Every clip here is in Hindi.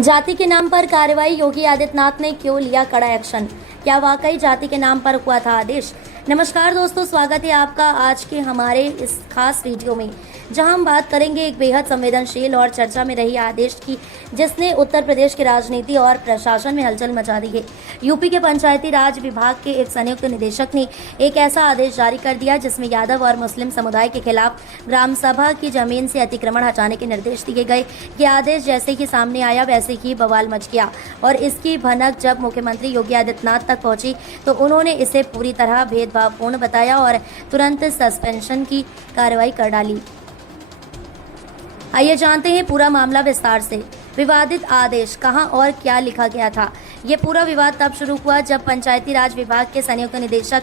जाति के नाम पर कार्रवाई, योगी आदित्यनाथ ने क्यों लिया कड़ा एक्शन? क्या वाकई जाति के नाम पर हुआ था आदेश? नमस्कार दोस्तों, स्वागत है आपका आज के हमारे इस खास वीडियो में, जहां हम बात करेंगे एक बेहद संवेदनशील और चर्चा में रही आदेश की, जिसने उत्तर प्रदेश की राजनीति और प्रशासन में हलचल मचा दी है। यूपी के पंचायती राज विभाग के एक संयुक्त निदेशक ने एक ऐसा आदेश जारी कर दिया जिसमें यादव और मुस्लिम समुदाय के खिलाफ ग्राम सभा की जमीन से अतिक्रमण हटाने के निर्देश दिए गए। ये आदेश जैसे ही सामने आया वैसे ही बवाल मच गया और इसकी भनक जब मुख्यमंत्री योगी आदित्यनाथ तक पहुंची तो उन्होंने इसे पूरी तरह भेदभावपूर्ण बताया और तुरंत सस्पेंशन की कार्रवाई कर डाली। आइए जानते हैं पूरा मामला विस्तार से। विवादित आदेश कहां और क्या लिखा गया था? ये पूरा विवाद तब शुरू हुआ जब पंचायती राज विभाग के संयुक्त निदेशक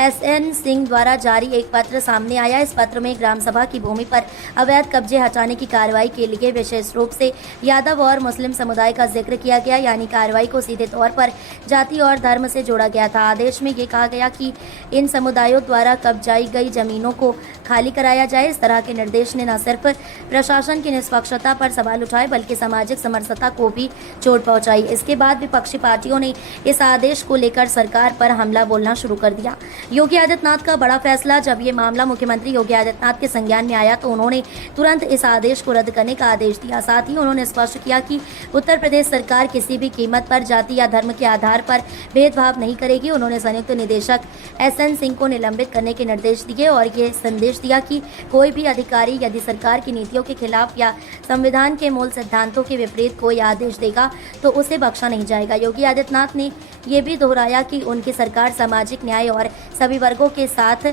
SN सिंह द्वारा जारी एक पत्र सामने आया। इस पत्र में ग्राम सभा की भूमि पर अवैध कब्जे हटाने की कार्रवाई के लिए विशेष रूप से यादव और मुस्लिम समुदाय का जिक्र किया गया, यानी कार्रवाई को सीधे तौर पर जाति और धर्म से जोड़ा गया था। आदेश में ये कहा गया कि इन समुदायों द्वारा कब्जाई गई जमीनों को खाली कराया जाए। इस तरह के निर्देश ने न सिर्फ प्रशासन की निष्पक्षता पर सवाल उठाए बल्कि सामाजिक समरसता को भी चोट पहुंचाई। इसके बाद विपक्षी पार्टियों ने इस आदेश को लेकर सरकार पर हमला बोलना शुरू कर दिया। योगी आदित्यनाथ का बड़ा फैसला। जब ये मामला मुख्यमंत्री योगी आदित्यनाथ के संज्ञान में आया तो उन्होंने तुरंत इस आदेश को रद्द करने का आदेश दिया। साथ ही उन्होंने स्पष्ट किया कि उत्तर प्रदेश सरकार किसी भी कीमत पर जाति या धर्म के आधार पर भेदभाव नहीं करेगी। उन्होंने संयुक्त निदेशक SN सिंह को निलंबित करने के निर्देश दिए और ये संदेश दिया कि कोई भी अधिकारी यदि सरकार की नीतियों के खिलाफ या संविधान के मूल सिद्धांतों के विपरीत कोई आदेश देगा तो उसे बख्शा नहीं जाएगा। योगी आदित्यनाथ ने ये भी दोहराया कि उनकी सरकार सामाजिक न्याय और सभी वर्गों के साथ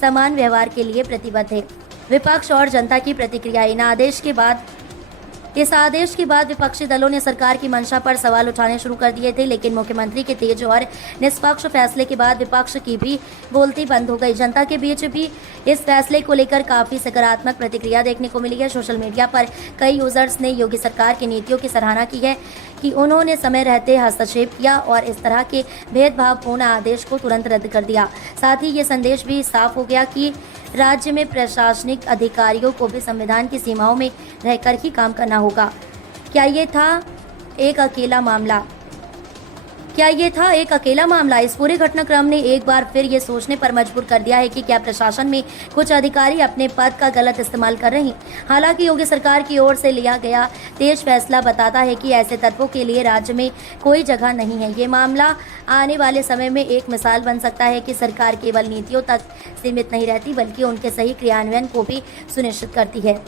समान व्यवहार के लिए प्रतिबद्ध है। विपक्ष और जनता की प्रतिक्रिया। इस आदेश के बाद विपक्षी दलों ने सरकार की मंशा पर सवाल उठाने शुरू कर दिए थे, लेकिन मुख्यमंत्री के तेज और निष्पक्ष फैसले के बाद विपक्ष की भी बोलती बंद हो गई। जनता के बीच भी इस फैसले को लेकर काफी सकारात्मक प्रतिक्रिया देखने को मिली है। सोशल मीडिया पर कई यूजर्स ने योगी सरकार की नीतियों की सराहना की है कि उन्होंने समय रहते हस्तक्षेप किया और इस तरह के भेदभावपूर्ण आदेश को तुरंत रद्द कर दिया। साथ ही ये संदेश भी साफ हो गया कि राज्य में प्रशासनिक अधिकारियों को भी संविधान की सीमाओं में रहकर ही काम करना होगा। क्या ये था एक अकेला मामला? इस पूरे घटनाक्रम ने एक बार फिर ये सोचने पर मजबूर कर दिया है कि क्या प्रशासन में कुछ अधिकारी अपने पद का गलत इस्तेमाल कर रहे हैं। हालांकि योगी सरकार की ओर से लिया गया तेज फैसला बताता है कि ऐसे तत्वों के लिए राज्य में कोई जगह नहीं है। ये मामला आने वाले समय में एक मिसाल बन सकता है कि सरकार केवल नीतियों तक सीमित नहीं रहती बल्कि उनके सही क्रियान्वयन को भी सुनिश्चित करती है।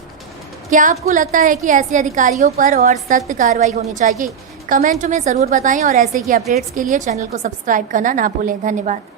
क्या आपको लगता है कि ऐसे अधिकारियों पर और सख्त कार्रवाई होनी चाहिए? कमेंट में ज़रूर बताएं और ऐसे ही अपडेट्स के लिए चैनल को सब्सक्राइब करना ना भूलें। धन्यवाद।